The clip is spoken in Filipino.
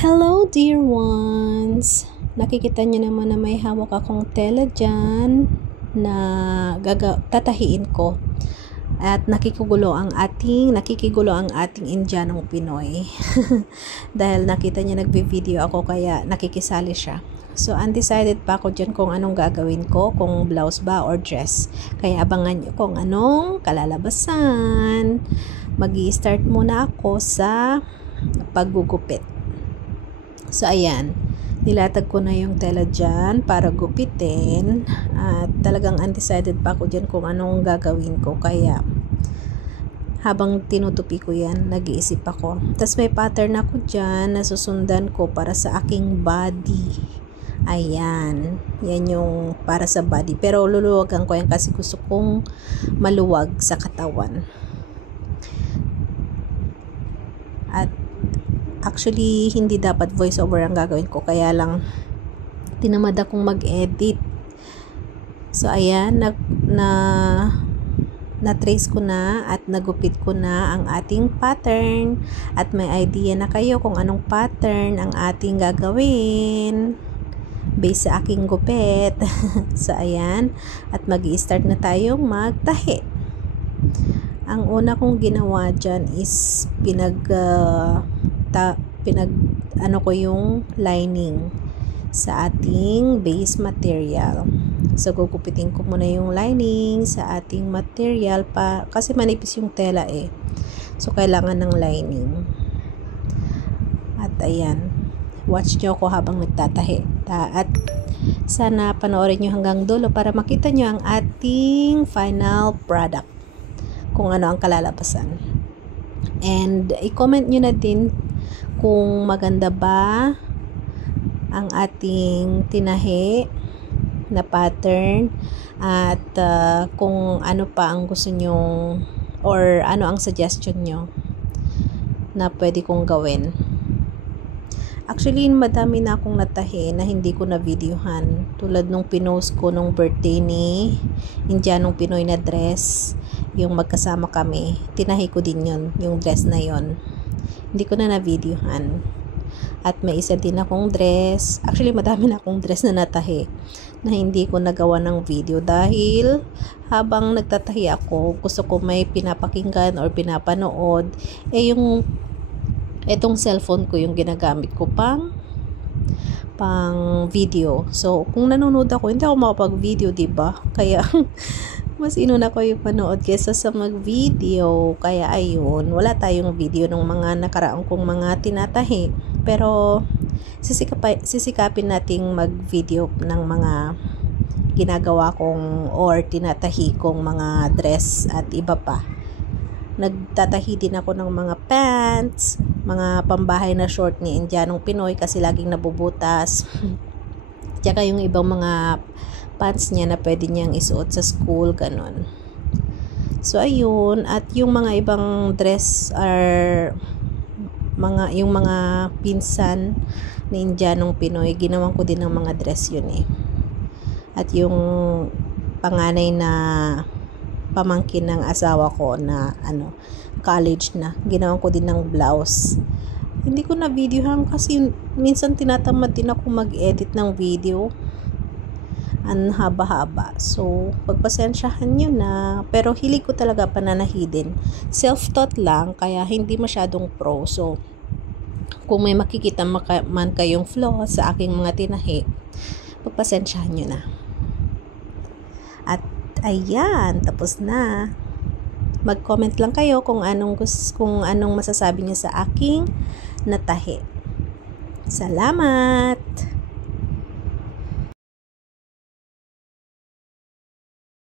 Hello dear ones! Nakikita niyo naman na may hawak akong tela dyan na tatahiin ko. At nakikigulo ang ating Indianong Pinoy. Dahil nakita niya nagbe-video ako kaya nakikisali siya. So undecided pa ako dyan kung anong gagawin ko, kung blouse ba or dress. Kaya abangan niyo kung anong kalalabasan. Mag-i-start muna ako sa paggugupit. So ayan, nilatag ko na yung tela dyan para gupitin at talagang undecided pa ako dyan kung anong gagawin ko, kaya habang tinutupi ko yan, nag-iisip ako. Tapos may pattern ako dyan na susundan ko para sa aking body. Ayan, yan yung para sa body, pero luluwagan ko yan kasi gusto kong maluwag sa katawan. At actually, hindi dapat voiceover ang gagawin ko. Kaya lang, tinamad akong mag-edit. So, ayan, na-trace ko na at nagupit ko na ang ating pattern. At may idea na kayo kung anong pattern ang ating gagawin based sa aking gupit. So, ayan. At mag-i-start na tayong magtahi. Ang una kong ginawa dyan is ko yung lining sa ating base material. So gugupitin ko muna yung lining sa ating material kasi manipis yung tela eh. So kailangan ng lining. At ayan, watch nyo ako habang nagtatahi. At sana panoorin nyo hanggang dulo para makita nyo ang ating final product, kung ano ang kalalabasan. And i-comment nyo na din kung maganda ba ang ating tinahi na pattern at kung ano pa ang gusto nyo or ano ang suggestion nyo na pwede kong gawin. Actually, madami na akong natahi na hindi ko na videohan, tulad nung pinost ko nung birthday ni Indianong Pinoy na dress, yung magkasama kami. Tinahi ko din yun, yung dress na yon. Hindi ko na na-videohan. At may isa din akong dress. Actually, madami na akong dress na natahi na hindi ko nagawa ng video dahil habang nagtatahi ako, gusto ko may pinapakinggan or pinapanood. Etong cellphone ko yung ginagamit ko pang video. So, kung nanonood ako, hindi ako makapag-video, diba? Kaya mas inuna ko yung panood kesa sa mag-video. Kaya ayun, wala tayong video ng mga nakaraang kong mga tinatahi. Pero sisikapin nating mag-video ng mga ginagawa kong or tinatahi kong mga dress at iba pa. Nagtatahi din ako ng mga pants, mga pambahay na short ni Indianong Pinoy kasi laging nabubutas. Tsaka yung ibang mga pants niya na pwede niyang isuot sa school, ganun. So, ayun. At yung mga ibang dress are yung mga pinsan ni Indianong Pinoy, ginawan ko din ng mga dress yun eh. At yung panganay na pamangkin ng asawa ko na college na, ginawan ko din ng blouse. Hindi ko na videohan kasi minsan tinatamad din ako mag-edit ng video. Ang haba-haba. So, pagpasensyahan nyo na. Pero hilig ko talaga pananahi din. Self-taught lang, kaya hindi masyadong pro. So, kung may makikita man kayong flaw sa aking mga tinahi, pagpasensyahan nyo na. At ayan, tapos na. Mag-comment lang kayo kung anong masasabi nyo sa aking natahi. Salamat!